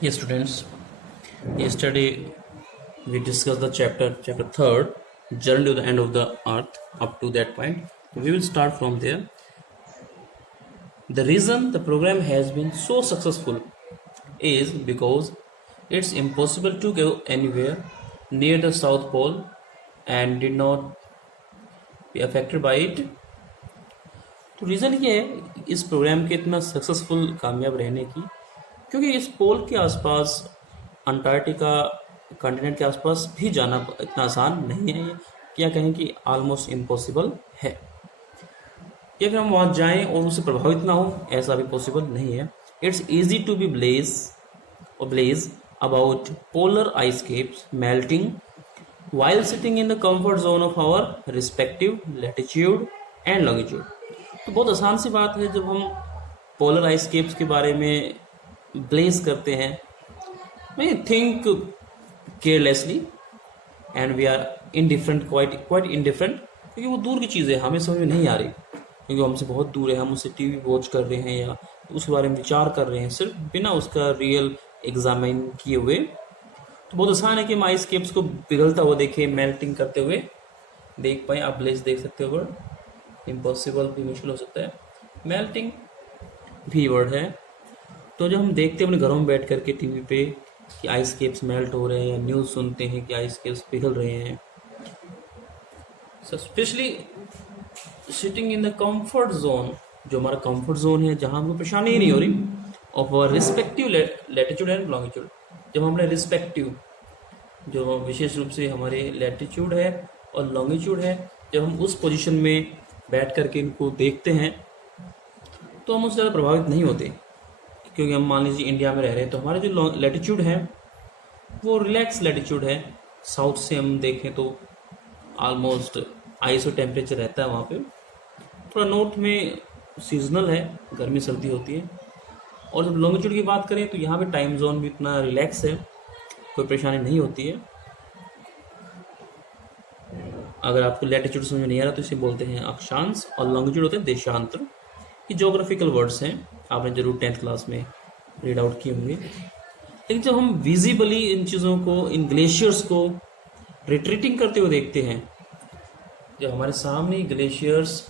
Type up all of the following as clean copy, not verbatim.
Yes, students. Yesterday we discussed the chapter third, journey to the end of the earth. Up to that point, we will start from there. The reason the program has been so successful is because it's impossible to go anywhere near the South Pole and did not be affected by it. तो reason ये है इस programme के इतना successful कामयाब रहने की, क्योंकि इस पोल के आसपास अंटार्कटिका कॉन्टिनेंट के आसपास भी जाना इतना आसान नहीं है, या कहें कि ऑलमोस्ट इम्पॉसिबल है। या फिर हम वहाँ जाएं और उससे प्रभावित ना हो, ऐसा भी पॉसिबल नहीं है। It's easy to be blase about polar ice caps melting while sitting in the comfort zone of our respective latitude and longitude। तो बहुत आसान सी बात है जब हम पोलर आइस केप्स के बारे में ब्लेज करते हैं, we think carelessly and we are indifferent, quite indifferent, क्योंकि वो दूर की चीज़ है, हमें समझ में नहीं आ रही, क्योंकि हमसे बहुत दूर है। हम उससे टीवी वॉच कर रहे हैं या उसके बारे में विचार कर रहे हैं सिर्फ बिना उसका रियल एग्जामिन किए हुए। तो बहुत आसान है कि हम आइस केप्स को पिघलता हुआ देखें, मेल्टिंग करते हुए देख पाए। आप ब्लेज देख सकते हो, वर्ड इम्पॉसिबल भी मुश्किल हो सकता है, मेल्टिंग भी वर्ड है। तो जब हम देखते हैं अपने घरों में बैठ करके टीवी पे कि आइस केप्स मेल्ट हो रहे हैं, या न्यूज़ सुनते हैं कि आइस केप्स पिघल रहे हैं, specially sitting in the comfort zone, जो हमारा कंफर्ट जोन है, जहाँ हमको परेशानी ही नहीं हो रही, of our respective latitude and longitude. जब हमने रिस्पेक्टिव, जो विशेष रूप से हमारे लैटिट्यूड है और लॉन्गिट्यूड है, जब हम उस पोजीशन में बैठ करके इनको देखते हैं तो हम उससे ज़्यादा प्रभावित नहीं होते, क्योंकि हम मान लीजिए इंडिया में रह रहे हैं तो हमारे जो लैटिट्यूड है वो रिलैक्स लैटिट्यूड है। साउथ से हम देखें तो ऑलमोस्ट आइसो टेम्परेचर रहता है वहाँ पे। थोड़ा नॉर्थ में सीजनल है, गर्मी सर्दी होती है। और जब लॉन्गिट्यूड की बात करें तो यहाँ पे टाइम जोन भी इतना रिलैक्स है, कोई परेशानी नहीं होती है। अगर आपको लैटिट्यूड समझ में नहीं आ रहा तो इसे बोलते हैं अक्षांश, और लॉन्गिट्यूड होते हैं देशांतर। ये ज्योग्राफिकल वर्ड्स हैं, आपने जरूर 10th क्लास में रीड आउट किए होंगे। लेकिन जब हम विजिबली इन चीज़ों को, इन ग्लेशियर्स को रिट्रीटिंग करते हुए देखते हैं, जब हमारे सामने ग्लेशियर्स,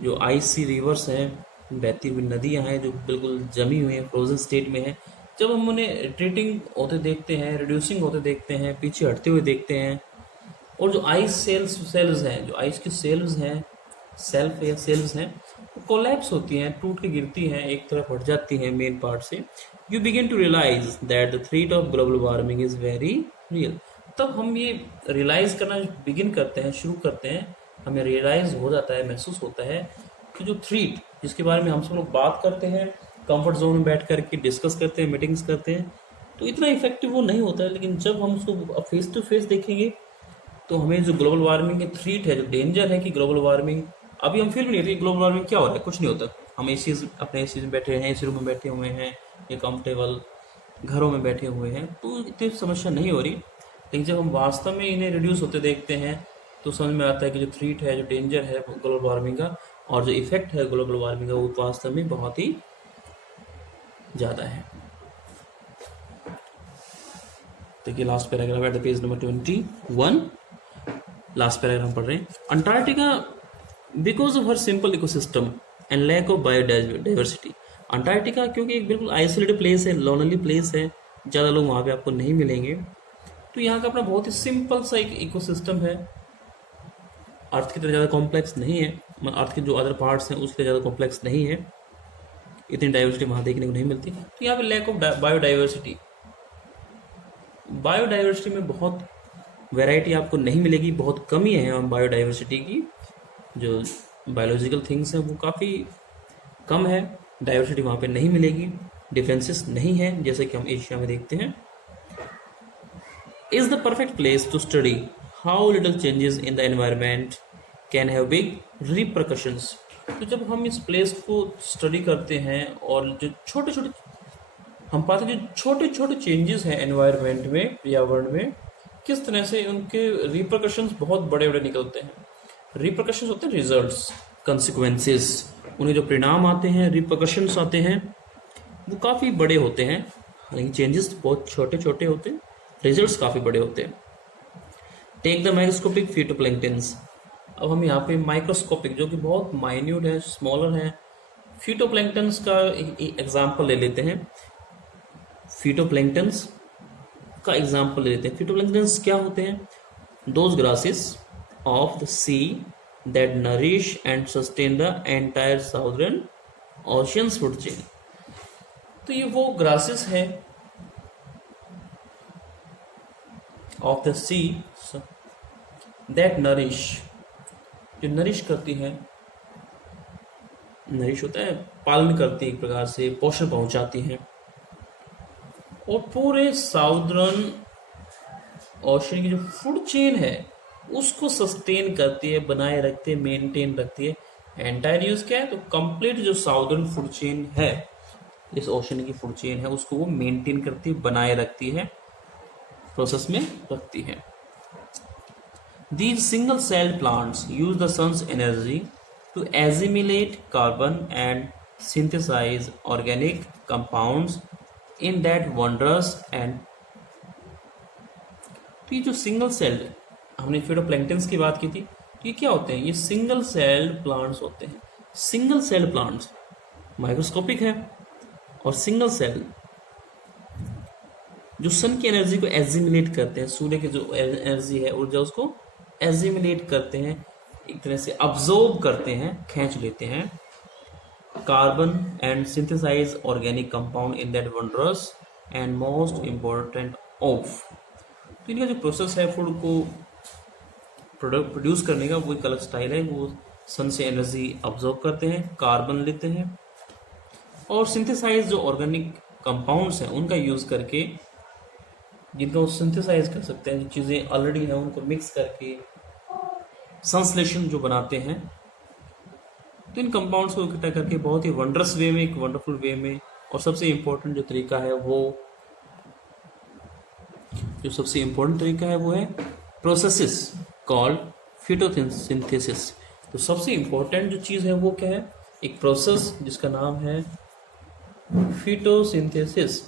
जो आइसी रिवर्स हैं, बहती हुई नदियां हैं जो बिल्कुल जमी हुई हैं, फ्रोजन स्टेट में है, जब हम उन्हें रिट्रीटिंग होते देखते हैं, रिड्यूसिंग होते देखते हैं, पीछे हटते हुए देखते हैं, और जो आइस सेल्स हैं, जो आइस की सेल्स हैं, सेल्फ या सेल्स हैं, वो कोलैप्स होती हैं, टूट के गिरती हैं, एक तरफ हट जाती हैं मेन पार्ट से। You begin to realise that the threat of global warming is very real. तब हम ये रियलाइज करना बिगिन करते हैं, शुरू करते हैं, हमें रियलाइज हो जाता है, महसूस होता है कि जो थ्रेट जिसके बारे में हम सब लोग बात करते हैं, कंफर्ट जोन में बैठ करके डिस्कस करते हैं, मीटिंग्स करते हैं, तो इतना इफेक्टिव वो नहीं होता है। लेकिन जब हम उसको फेस टू फेस देखेंगे तो हमें जो ग्लोबल वार्मिंग की थ्रेट है, जो डेंजर है कि ग्लोबल वार्मिंग, अभी हम फील भी नहीं होती ग्लोबल वार्मिंग क्या हो रहा है, कुछ नहीं होता। हम एसी, अपने एसी में बैठे हैं, एसी रूम में बैठे हुए हैं, या कंफर्टेबल घरों में बैठे हुए हैं, तो इतनी समस्या नहीं हो रही। लेकिन जब हम वास्तव में इन्हें रिड्यूस होते देखते हैं तो समझ में आता है कि जो थ्रेट है, जो डेंजर है ग्लोबल वार्मिंग का, और जो इफेक्ट है ग्लोबल वार्मिंग का, वो वास्तव में बहुत ही ज़्यादा है। देखिए last paragraph at the page number 21, last paragraph हम पढ़ रहे हैं। Antarctica because of her simple ecosystem and lack of biodiversity. Antarctica क्योंकि एक बिल्कुल आइसोलेटेड प्लेस है, लोनली प्लेस है, ज़्यादा लोग वहाँ पे आपको नहीं मिलेंगे, तो यहाँ का अपना बहुत ही सिंपल सा एक इकोसिस्टम है। अर्थ की तरह ज़्यादा कॉम्प्लेक्स नहीं है, अर्थ के जो अदर पार्ट्स हैं उसके ज़्यादा कॉम्प्लेक्स नहीं है, इतनी डाइवर्सिटी वहाँ देखने को नहीं मिलती। तो यहाँ पे लैक ऑफ बायोडाइवर्सिटी, बायोडाइवर्सिटी में बहुत वैरायटी आपको नहीं मिलेगी, बहुत कमी है यहाँ बायोडाइवर्सिटी की। जो बायोलॉजिकल थिंग्स हैं वो काफ़ी कम है, डाइवर्सिटी वहाँ पे नहीं मिलेगी, डिफरेंसेस नहीं है जैसे कि हम एशिया में देखते हैं। Is the perfect place to study how little changes in the environment can have big repercussions. तो जब हम इस प्लेस को स्टडी करते हैं और जो छोटे छोटे हम पाते हैं, जो छोटे छोटे चेंजेस हैं एनवायरनमेंट में, पर्यावरण में, किस तरह से उनके रिपरकशंस बहुत बड़े बड़े निकलते हैं। रिपरकशंस होते हैं रिजल्ट्स, कंसिक्वेंसेस, उन्हें जो परिणाम आते हैं, रिपरकशंस आते हैं, वो काफ़ी बड़े होते हैं, हालांकि चेंजेस बहुत छोटे छोटे होते हैं, रिजल्ट्स काफ़ी बड़े होते हैं। Take the microscopic phytoplanktons. अब हम यहाँ पे माइक्रोस्कोपिक जो कि बहुत माइन्यूट है, स्मॉलर है, फिटोप्लैंक्टन्स का एग्जाम्पल ले लेते हैं। फिटोप्लैंक्टन्स का एग्जाम्पल ले लेते हैं। फिटोप्लैंक्टन्स क्या होते हैं? Those grasses of the see that nourish and sustain the entire southern oceans food chain. तो ये वो ग्रासेस है of the see that nourish, जो नरिश करती है, नरिश होता है पालन करती है, एक प्रकार से पोषण पहुंचाती है, और पूरे साउदर्न ओशन की जो फूड चेन है उसको सस्टेन करती है, बनाए रखती है, मेंटेन रखती है। एंटायर यूज क्या है? तो कंप्लीट जो साउदर्न फूड चेन है, इस ओशन की फूड चेन है, उसको वो मेंटेन करती है, बनाए रखती है, प्रोसेस में रखती है। These single-celled plants use the sun's energy to assimilate carbon and synthesize organic compounds in that wondrous and तो ये जो सिंगल सेल्ड, हमने फिटोप्लैंक्टन्स की बात की थी, तो ये क्या होते हैं? ये सिंगल सेल्ड प्लांट्स होते हैं। सिंगल सेल्ड प्लांट्स माइक्रोस्कोपिक है और सिंगल सेल जो सन की एनर्जी को एजिमिलेट करते हैं, सूर्य की जो एनर्जी है ऊर्जा उसको एजिमिलेट करते हैं, एक तरह से अब्जॉर्ब करते हैं, खींच लेते हैं, carbon and synthesise organic compound in that wondrous and most important of. तो इनका जो प्रोसेस है फूड को प्रोड्यूस करने का, वो एक अलग स्टाइल है। वो सन से एनर्जी अब्जॉर्ब करते हैं, कार्बन लेते हैं, और सिंथेसाइज जो ऑर्गेनिक कंपाउंड्स हैं उनका यूज करके, जिनको वो सिंथेसाइज कर सकते हैं, जो चीज़ें ऑलरेडी हैं उनको मिक्स करके संश्लेषण जो बनाते हैं, तो इन कंपाउंड्स को इकट्ठा करके बहुत ही वंडरस वे में, एक वंडरफुल वे में, और सबसे इम्पोर्टेंट जो तरीका है वो है प्रोसेसेस कॉल्ड फिटोसिंथेसिस। तो सबसे इम्पोर्टेंट जो चीज़ है वो क्या है? एक प्रोसेस जिसका नाम है फिटोसिंथेसिस।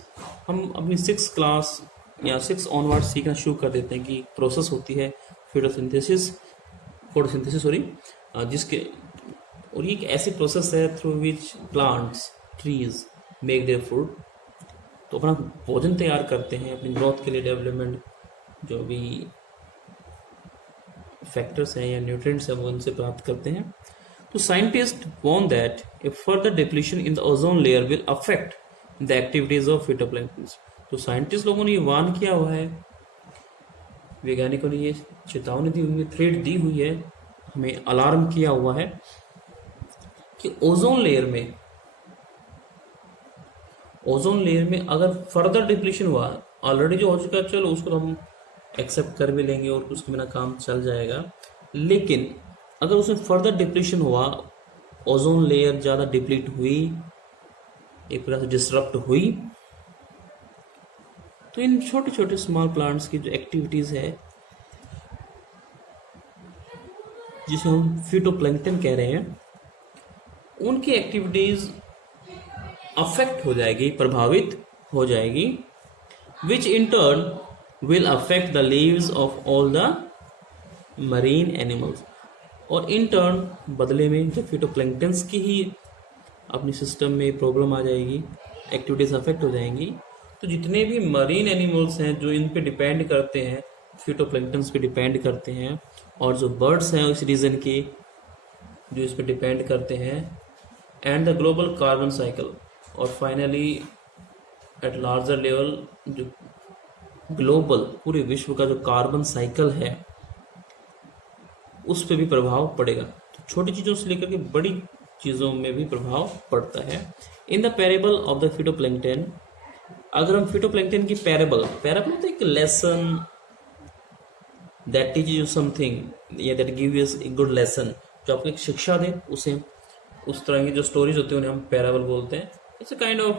हम अपनी 6th क्लास या 6 ऑनवर्ड सीखना शुरू कर देते हैं कि प्रोसेस होती है फोटोसिंथेसिस जिसके, और ये एक ऐसी प्रोसेस है through which plants, trees make their food. तो अपना भोजन तैयार करते हैं अपनी ग्रोथ के लिए, डेवलपमेंट जो भी फैक्टर्स हैं या न्यूट्रिएंट्स हैं वो इनसे प्राप्त करते हैं। तो scientist warn that a further depletion in the ozone layer will affect the activities of phytoplanktons. तो साइंटिस्ट लोगों ने ये वार्न किया हुआ है, वैज्ञानिकों ने ये चेतावनी दी हुई है, थ्रेट दी हुई है, हमें अलार्म किया हुआ है कि ओजोन लेयर में अगर फर्दर डिप्लीशन हुआ, ऑलरेडी जो हो चुका है चलो उसको हम एक्सेप्ट कर भी लेंगे और उसके बिना काम चल जाएगा, लेकिन अगर उसमें फर्दर डिप्लीशन हुआ, ओजोन लेयर ज़्यादा डिप्लीट हुई, एक प्रकार से डिसरप्ट हुई, तो इन छोटे छोटे स्मॉल प्लांट्स की जो एक्टिविटीज़ है जिसे हम फिटोप्लैंक्टन कह रहे हैं, उनकी एक्टिविटीज़ अफेक्ट हो जाएगी, प्रभावित हो जाएगी, which in turn will affect the lives of all the marine animals. और इन टर्न बदले में जब फिटोप्लैंक्टन्स की ही अपनी सिस्टम में प्रॉब्लम आ जाएगी, एक्टिविटीज़ अफेक्ट हो जाएंगी, तो जितने भी मरीन एनिमल्स हैं जो इन पे डिपेंड करते हैं, फिटोप्लैंक्टन्स पे डिपेंड करते हैं, और जो बर्ड्स हैं इस रीजन के जो इस पे डिपेंड करते हैं, and the global carbon cycle, और फाइनली एट लार्जर लेवल जो ग्लोबल पूरे विश्व का जो कार्बन साइकिल है उस पर भी प्रभाव पड़ेगा। तो छोटी चीज़ों से लेकर के बड़ी चीज़ों में भी प्रभाव पड़ता है। In the parable of the phytoplankton, अगर हम फिटोप्लैंक्टन की पैरेबल तो एक lesson that teach you something या that give you a good lesson, जो आपको एक शिक्षा दे, उसे उस तरह की जो स्टोरीज होती हैं उन्हें हम पैराबल बोलते हैं। It's a kind of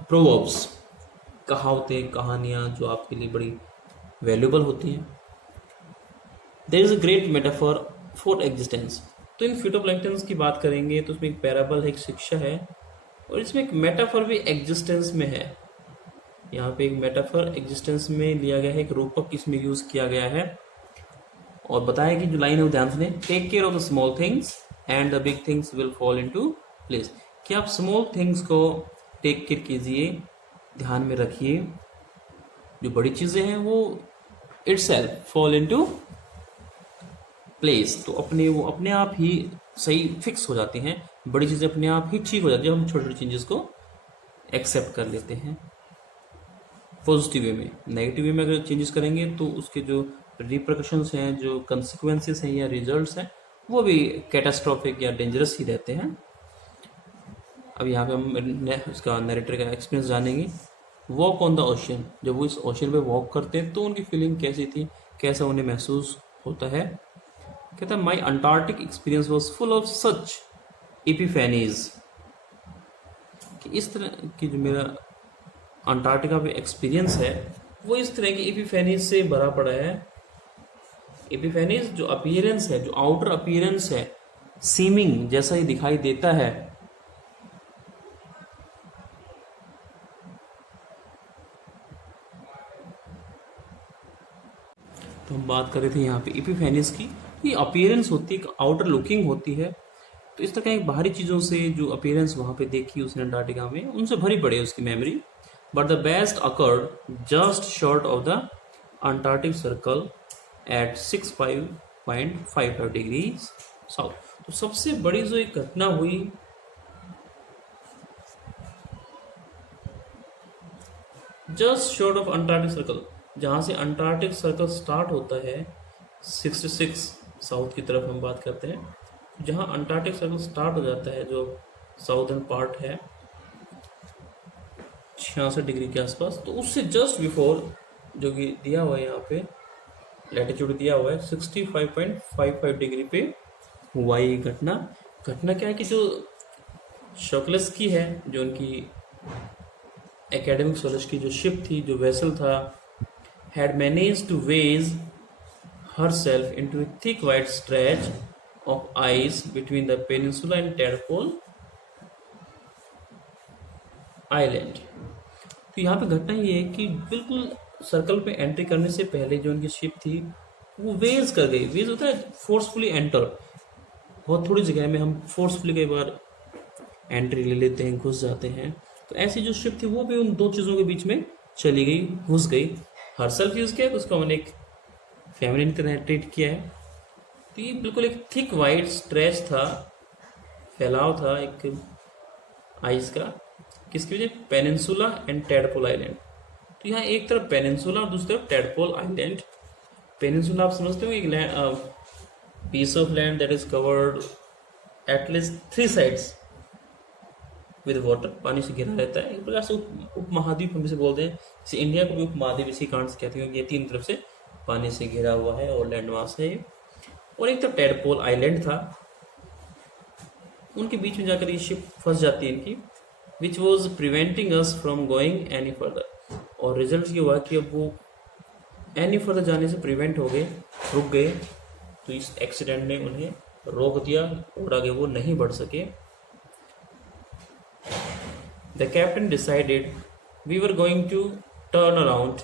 proverbs, कहावतें, कहानियाँ जो आपके लिए बड़ी वैल्यूबल होती हैं। There is a great metaphor for existence. तो इन फिटोप्लैंक्टन्स की बात करेंगे तो उसमें एक पैराबल है, एक शिक्षा है और इसमें एक मेटाफर भी एग्जिस्टेंस में है। यहाँ पे एक मेटाफर एग्जिस्टेंस में लिया गया है, एक रूपक इसमें यूज किया गया है। और बताया कि जो लाइन है वो ध्यान सुने, take care of the small things and the big things will fall into place. कि आप स्मॉल थिंग्स को टेक केयर कीजिए, ध्यान में रखिए, जो बड़ी चीजें हैं वो इटसेल्फ फॉल इनटू प्लेस, तो वो अपने आप ही सही फिक्स हो जाती हैं। बड़ी चीजें अपने आप ही ठीक हो जाती है, हम छोटी छोटी चेंजेस को एक्सेप्ट कर लेते हैं पॉजिटिव वे में। नेगेटिव वे में अगर चेंजेस करेंगे तो उसके जो रिप्रकशंस हैं, जो कंसिक्वेंसेस हैं या रिजल्ट्स हैं, वो भी कैटास्ट्रॉफिक या डेंजरस ही रहते हैं। अब यहाँ पे हम उसका नरेटर का एक्सपीरियंस जानेंगे। वॉक ऑन द ओशन, जब वो इस ओशन पे वॉक करते हैं तो उनकी फीलिंग कैसी थी, कैसा उन्हें महसूस होता है। कहता है my Antarctic experience was full of such epiphanies, कि इस तरह की जो मेरा अंटार्कटिका पे एक्सपीरियंस है वो इस तरह की एपिफेनीज से भरा पड़ा है। एपिफेनीज जो अपीयरेंस है, जो आउटर अपीयरेंस है, सीमिंग जैसा ही दिखाई देता है। तो हम बात कर रहे थे यहाँ पे एपिफेनीज की, ये अपीयरेंस होती है, आउटर लुकिंग होती है। तो इस तरह की बाहरी चीज़ों से जो अपीयरेंस वहाँ पे देखी उसने अंटार्कटिका में, उनसे भरी पड़ी है उसकी memory. But the best occurred just short of the Antarctic circle eight 65.55 degrees south. तो सबसे बड़ी जो एक घटना हुई just short of Antarctic circle, जहाँ से अंटार्कटिक सर्कल स्टार्ट होता है 66 साउथ की तरफ हम बात करते हैं, जहाँ अंटार्कटिक सर्कल स्टार्ट हो जाता है, जो साउदर्न पार्ट है 66 डिग्री के आसपास, तो उससे जस्ट बिफोर जो कि दिया हुआ है यहाँ पे लैटिट्यूड दिया हुआ है 65.55 डिग्री पे हुआ ये घटना। घटना क्या है कि जो शोकलेस्की है, जो उनकी एकेडमिक सोलस की जो शिप थी, जो वेसल था, had managed to wedge herself into a thick white stretch of ice between the peninsula and Tadpole Island। तो यहाँ पे घटना ये है कि बिल्कुल सर्कल पे एंट्री करने से पहले जो उनकी शिप थी वो वेज कर गई। वेज होता है फोर्सफुली एंटर, बहुत थोड़ी जगह में हम फोर्सफुली कई बार एंट्री ले लेते हैं, घुस जाते हैं। तो ऐसी जो शिप थी वो भी उन दो चीज़ों के बीच में चली गई, घुस गई। हर सेल्फ यूज किया तो उसको हमने एक फेमिनिन तरह ट्रीट किया है। तो ये बिल्कुल एक थिक वाइट स्ट्रेच था, फैलाव था एक आइस का, किसकी वजह, पेनिनसुला एंड टैडपोल आइलैंड। तो यहाँ एक तरफ पेनिनसुला और दूसरी तरफ टैडपोल आइलैंड। पेनिनसुला आप समझते हो एक piece of land that is covered at least 3 sides with water, पानी से घिरा रहता है। एक प्रकार से उपमहाद्वीप हम इसे बोलते हैं, जैसे इंडिया को भी उपमहाद्वीप इसी कारण से कहते हैं क्योंकि ये 3 तरफ से पानी से घिरा हुआ है और लैंड मास है। और एक तरफ टैडपोल आइलैंड था, उनके बीच में जाकर ये शिप फंस जाती है इनकी, which was preventing us from going any further. और रिजल्ट ये हुआ कि अब वो एनी फर्दर जाने से प्रिवेंट हो गए, रुक गए। तो इस एक्सीडेंट ने उन्हें रोक दिया और आगे वो नहीं बढ़ सके। The captain decided we were going to turn around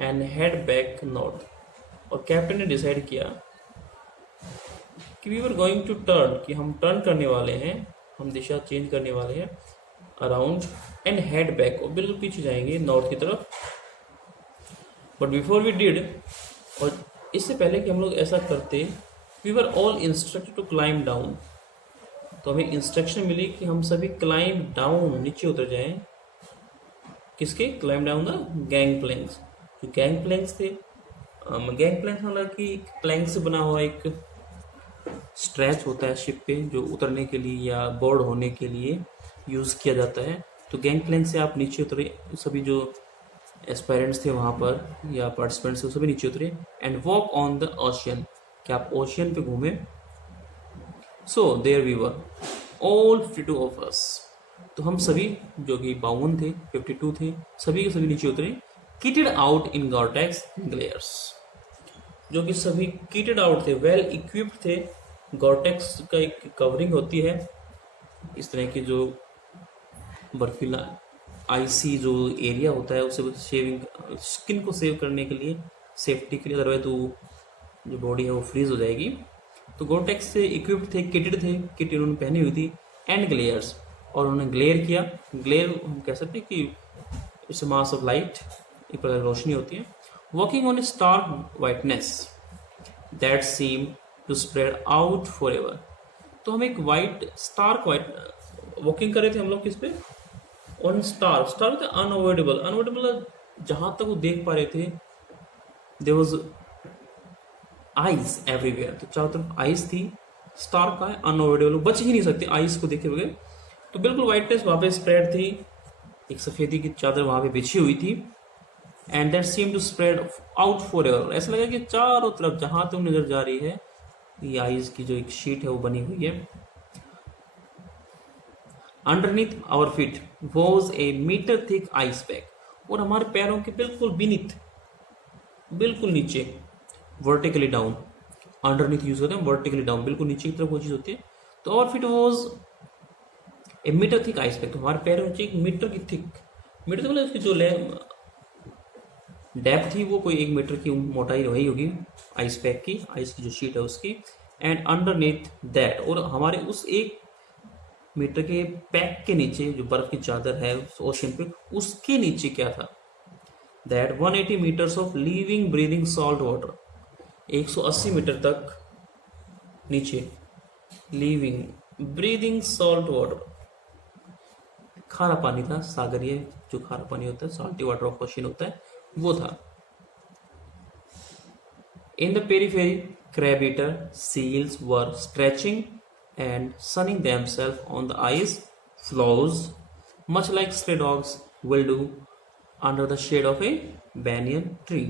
and head back north। और कैप्टन ने डिसाइड किया कि we were going to turn, कि हम टर्न करने वाले हैं, हम दिशा चेंज करने वाले हैं, अराउंड एंड हेड बैक, और बिल्कुल पीछे जाएंगे नॉर्थ की तरफ। बट बिफोर वी डिड, और इससे पहले कि हम लोग ऐसा करते, we were all instructed to climb down. तो हमें इंस्ट्रक्शन मिली कि हम सभी क्लाइंब डाउन, नीचे उतर जाएं। किसके? Climb down the gangplanks. जो गैंग प्लैंक्स थे, गैंग प्लैंक्स मतलब कि प्लैंक से बना हुआ एक स्ट्रेच होता है शिप पे, जो उतरने के लिए या बोर्ड होने के लिए यूज़ किया जाता है। तो गैंग प्लैंक से आप नीचे उतरे, सभी जो एस्पायरेंट्स थे वहाँ पर या पार्टिसिपेंट्स थे सभी नीचे उतरे। And walk on the ocean, कि आप ओशियन पे घूमे। So there we were all 52 of us. तो हम सभी जो कि 52 थे, 52 थे, सभी के सभी नीचे उतरे। किटेड आउट इन गॉर्टेक्स ग्लेयर्स, जो कि सभी किटेड आउट थे, वेल इक्विप्ड थे। गॉर्टेक्स का एक कवरिंग होती है, इस तरह की जो बर्फीला आईसी जो एरिया होता है उसे शेविंग स्किन को सेव करने के लिए, सेफ्टी के लिए, अदरवाइज तो जो बॉडी है वो फ्रीज हो जाएगी। तो गोटेक्स से इक्विप्ड थे, किटेड थे, किट उन्होंने पहनी हुई थी, एंड ग्लेयर्स, और उन्होंने ग्लेयर किया। ग्लेयर हम कह सकते हैं कि इट्स मास ऑफ लाइट, एक प्रकार की रोशनी होती है। Working on a stark whiteness that seem to spread out forever. तो हम एक वाइट स्टार्क वाइट वर्किंग कर रहे थे हम लोग किस पे, ऑन स्टार। स्टार होता है अनअवॉइडेबल, अनअवॉइडेबल जहां तक वो देख पा रहे थे देयर वाज आइज एवरीवेयर, तो चारों तरफ आइज थी। स्टार का है अनअवॉइडेबल, बच ही नहीं सकते आइज को देखे हुए। तो बिल्कुल वाइटनेस वहां पे स्प्रेड थी, एक सफेदी की चादर वहां पे बिछी हुई थी। And that seem to spread out forever, ऐसा लगा कि चारों तरफ जहां तक नजर जा रही है ये आइज की जो एक शीट है वो बनी हुई है। Underneath our feet was a metre thick ice pack, और हमारे पैरों के बिल्कुल बीनीथ, बिल्कुल नीचे, वर्टिकली डाउन, अंडरनीथ यूज करते हैं, वर्टिकली डाउन, बिल्कुल नीचे की तरफ वो चीज होती है। तो our feet was a metre thick ice pack, तो हमारे पैरों नीचे एक मीटर की थिक, मीटर तो मतलब उसकी जो डेप्थ थी वो कोई 1 मीटर की मोटाई रही होगी आइस पैक की, आइस की जो शीट है उसकी। एंड अंडरनीथ दैट, और हमारे उस 1 मीटर के पैक के नीचे जो बर्फ की चादर है ओशन पे, उसके नीचे क्या था, that 180 metres of living breathing salt water, 180 metre तक नीचे लिविंग ब्रीदिंग सॉल्ट वाटर, खारा पानी था, सागरीय जो खारा पानी होता है, सॉल्टी वाटर ऑफ ओशन होता है, वो था। In the periphery crab eater seals were stretching and sunning themselves on the ice floes, much like stray dogs will do under the shade of a banyan tree.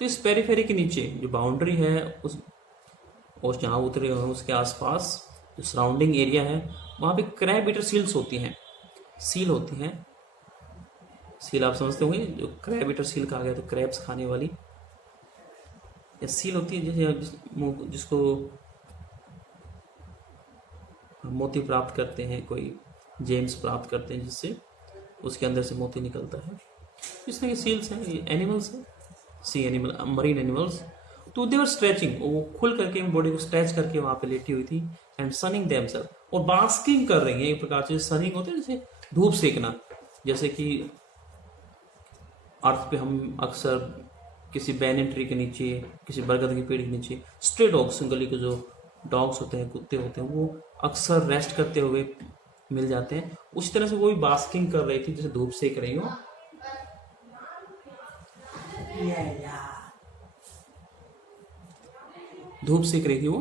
तो इस periphery के नीचे जो boundary है उस और जहाँ उतरे हुए हैं उसके आसपास जो सराउंडिंग एरिया है वहाँ पे क्रैब ईटर सील्स होती हैं, सील होती हैं। सील आप समझते होंगे, जो क्रैब ईटर सील कहा गया तो क्रैब्स खाने वाली, या सील होती है जैसे जिसको मोती प्राप्त करते हैं, कोई जेम्स प्राप्त करते हैं जिससे उसके अंदर से मोती निकलता है, इस तरह की सील्स हैं, ये एनिमल्स हैं, सी एनिमल, मरीन एनिमल्स। तो देवर स्ट्रेचिंग, वो खुल करके बॉडी को स्ट्रेच करके वहां पे लेटी हुई थी। एंड सनिंग देमसेल्फ, और बास्किंग कर रही है, एक प्रकार से सनिंग होते हैं जैसे धूप सेकना, जैसे कि अर्थ पे हम अक्सर किसी बैनियन ट्री के नीचे, किसी बरगद के पेड़ के नीचे, स्ट्रे डॉग्स, गली के जो डॉग्स होते हैं, कुत्ते होते हैं, वो अक्सर रेस्ट करते हुए मिल जाते हैं। उसी तरह से वो भी बास्किंग कर रही थी, जैसे धूप सेक रही हो, धूप सेक रही थी वो।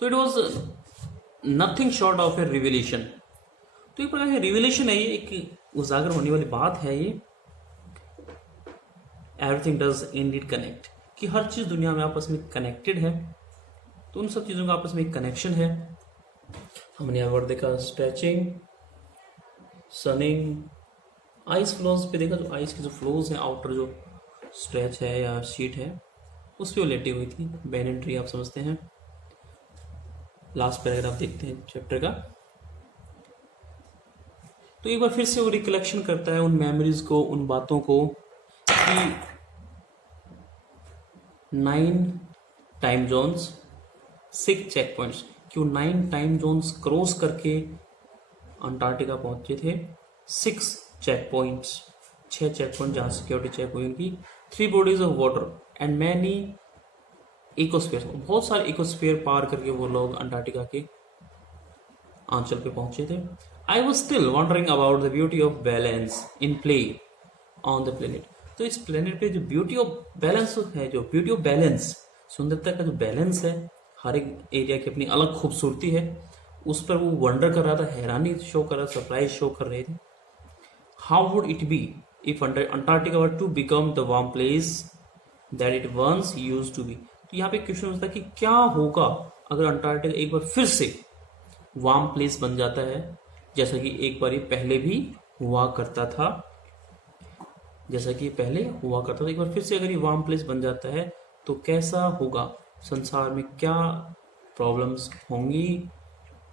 तो it was nothing short of A revelation, तो एक प्रकार की रिविलेशन है ये, एक उजागर होने वाली बात है ये। एवरीथिंग डज इंडीड कनेक्ट, कि हर चीज दुनिया में आपस में कनेक्टेड है, तो उन सब चीजों का आपस में एक कनेक्शन है। हमने यहाँ वर्ड देखा स्ट्रेचिंग, सनिंग, आइस फ्लोज पे देखा, जो आइस के जो फ्लोज हैं, आउटर जो स्ट्रेच है या शीट है उस पर वो लेटी हुई थी। बैनियन ट्री आप समझते हैं। लास्ट पैराग्राफ देखते हैं चैप्टर का। तो एक बार फिर से वो रिकलेक्शन करता है उन मेमोरीज को, उन बातों को, कि 9 टाइम जोन्स, 6 चेक पॉइंट्स, कि वो 9 टाइम जोन्स क्रॉस करके अंटार्कटिका पहुंचे थे। 6 चेक पॉइंट्स, 6 चेक पॉइंट जहां सिक्योरिटी चेक हुई उनकी। 3 bodies of water and many ecosphere, बहुत सारे इकोस्फीयर पार करके वो लोग अंटार्कटिका के आंचल पे पहुंचे थे। I was still wondering about the beauty of balance in play on the planet, तो इस प्लेनेट पे जो ब्यूटी ऑफ बैलेंस है, जो ब्यूटी ऑफ बैलेंस, सुंदरता का जो बैलेंस है, हर एक एरिया की अपनी अलग खूबसूरती है, उस पर वो वंडर कर रहा था, हैरानी शो कर रहा था, सरप्राइज शो कर रहे थे। How would it be if Antarctica were to become the warm place that it once used to be. तो यहाँ पे क्वेश्चन होता है कि क्या होगा अगर अंटार्कटिका एक बार फिर से वार्म प्लेस बन जाता है, जैसा कि एक बार पहले भी हुआ करता था, जैसा कि पहले हुआ करता था। एक बार फिर से अगर ये वार्म प्लेस बन जाता है तो कैसा होगा, संसार में क्या प्रॉब्लम्स होंगी,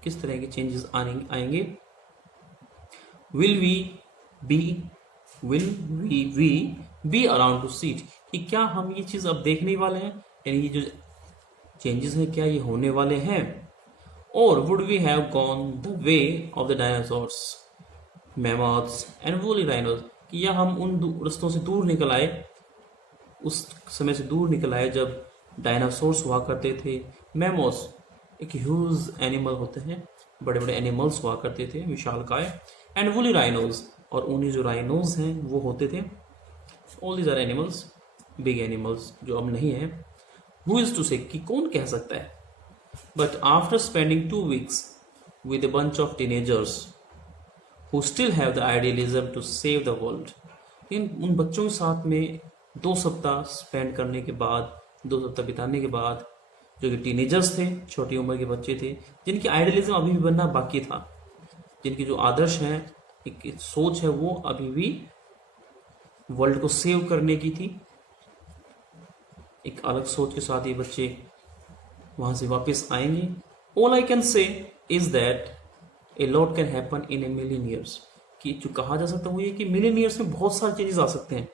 किस तरह के चेंजेस आएंगे। Will we be around to see it, कि क्या हम ये चीज अब देखने वाले हैं, यानी ये जो चेंजेस हैं क्या ये होने वाले हैं। और would we have gone the way of the dinosaurs, mammoths and woolly rhinos, कि या हम उन रस्तों से दूर निकल आए, उस समय से दूर निकल आए जब डायनासोर्स हुआ करते थे। मैमोस एक ह्यूज एनिमल होते हैं, बड़े बड़े एनिमल्स हुआ करते थे, विशालकाय। एंड वुली राइनोज, और उन्हीं जो राइनोज हैं वो होते थे। All these are animals, big animals जो अब नहीं है। हु इज टू से, कि कौन कह सकता है। But after spending 2 weeks with a bunch of teenagers who still have the idealism to save the world, इन उन बच्चों के साथ में 2 सप्ताह स्पेंड करने के बाद, 2 सप्ताह बिताने के बाद, जो कि टीनेजर्स थे, छोटी उम्र के बच्चे थे, जिनकी आइडियलिज्म अभी भी बनना बाकी था, जिनकी जो आदर्श हैं, एक सोच है, वो अभी भी वर्ल्ड को सेव करने की थी। एक अलग सोच के साथ ये बच्चे वहां से वापस आएंगे। All I can say is that a lot can happen in a million years, कि जो कहा जा सकता है वो ये कि मिलियन ईयर्स में बहुत सारे चेंजेस आ सकते हैं,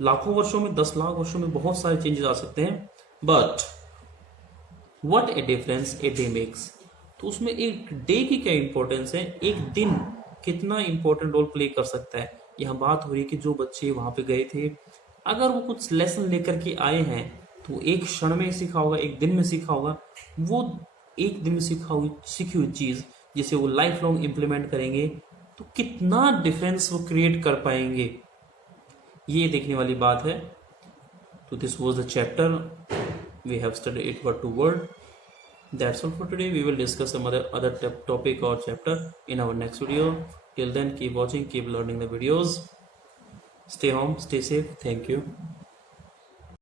लाखों वर्षों में, 10 लाख वर्षों में बहुत सारे चेंजेस आ सकते हैं। But what A difference a day makes, तो उसमें एक डे की क्या इंपॉर्टेंस है, एक दिन कितना इंपॉर्टेंट रोल प्ले कर सकता है। यहाँ बात हो रही है कि जो बच्चे वहां पे गए थे, अगर वो कुछ लेसन लेकर के आए हैं तो एक क्षण में सीखा होगा, एक दिन में सीखा होगा। वो एक दिन में सीखी हुई चीज जिसे वो लाइफ लॉन्ग इम्प्लीमेंट करेंगे तो कितना डिफरेंस वो क्रिएट कर पाएंगे, ये देखने वाली बात है। तो this was the chapter, we have studied it word to word. That's all for today. We will discuss some other topic or chapter in our next video. Till then, keep watching, keep learning the videos. Stay home, stay safe. Thank you.